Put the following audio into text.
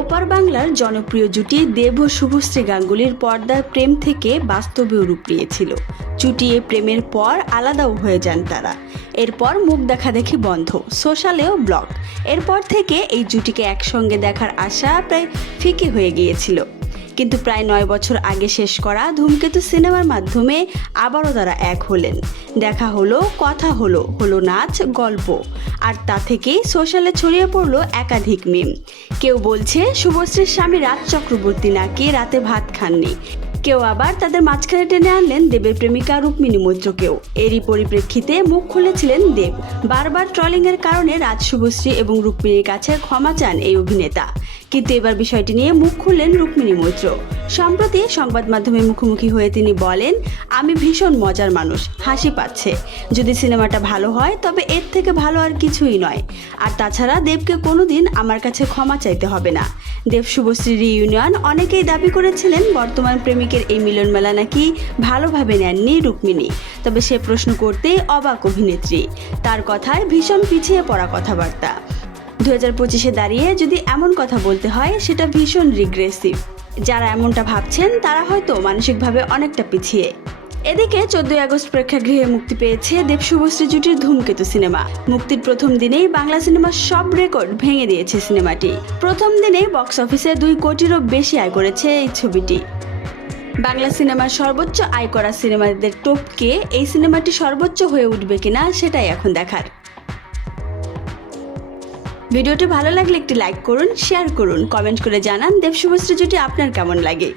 ওপার বাংলার জনপ্রিয় জুটি দেব ও শুভশ্রী গাঙ্গুলির পর্দার প্রেম থেকে বাস্তবেও রূপ নিয়েছিল। চুটিয়ে প্রেমের পর আলাদাও হয়ে যান তারা। এরপর মুখ দেখাদেখি বন্ধ, সোশ্যালেও ব্লক। এরপর থেকে এই জুটিকে একসঙ্গে দেখার আশা প্রায় ফিকে হয়ে গিয়েছিল। কিন্তু প্রায় 9 বছর আগে শেষ করা ধূমকেতু সিনেমার মাধ্যমে আবারও তারা এক হলেন। দেখা হলো, কথা হলো, নাচ, গল্প। আর তা থেকেই সোশ্যালে ছড়িয়ে পড়লো একাধিক মিম। কেউ বলছে শুভশ্রীর স্বামী রাজ চক্রবর্তী নাকি রাতে ভাত খাননি। কেউ আবার তাদের মাঝখানে টেনে আনলেন দেবের প্রেমিকা রুক্মিণী মৈত্রকেও। এরই পরিপ্রেক্ষিতে মুখ খুলেছিলেন দেব। বারবার ট্রলিংয়ের কারণে রাজ, শুভশ্রী এবং রুক্মিণীর কাছে ক্ষমা চান এই অভিনেতা। কিন্তু এবার বিষয়টি নিয়ে মুখ খুললেন রুক্মিণী মৈত্র। সম্প্রতি সংবাদ মাধ্যমে মুখোমুখি হয়ে তিনি বলেন, আমি ভীষণ মজার মানুষ, হাসি পাচ্ছে। যদি সিনেমাটা ভালো হয় তবে এর থেকে ভালো আর কিছুই নয়। আর তাছাড়া দেবকে কোনোদিন আমার কাছে ক্ষমা চাইতে হবে না। দেব শুভশ্রীর রিইউনিয়ন অনেকেই দাবি করেছিলেন বর্তমান প্রেমিকের এই মিলন মেলা নাকি ভালোভাবে নেননি রুক্মিণী। তবে সে প্রশ্ন করতেই অবাক অভিনেত্রী। তার কথায় ভীষণ পিছিয়ে পড়া কথাবার্তা। 2025-এ দাঁড়িয়ে যদি এমন কথা বলতে হয় সেটা ভীষণ রিগ্রেসিভ। যারা এমনটা ভাবছেন তারা হয়তো মানসিকভাবে অনেকটা পিছিয়ে। এদিকে 14 আগস্ট প্রেক্ষাগৃহে মুক্তি পেয়েছে দেব শুভশ্রী জুটির ধূমকেতু সিনেমা। মুক্তির প্রথম দিনেই বাংলা সিনেমার সব রেকর্ড ভেঙে দিয়েছে সিনেমাটি। প্রথম দিনেই বক্স অফিসে 2 কোটিরও বেশি আয় করেছে এই ছবিটি। বাংলা সিনেমার সর্বোচ্চ আয় করা সিনেমাদের টপকে এই সিনেমাটি সর্বোচ্চ হয়ে উঠবে কিনা সেটাই এখন দেখার। ভিডিওটি ভালো লাগলে একটি লাইক করুন, শেয়ার করুন, কমেন্ট করে জানান দেব শুভশ্রী জুটি আপনার কেমন লাগে।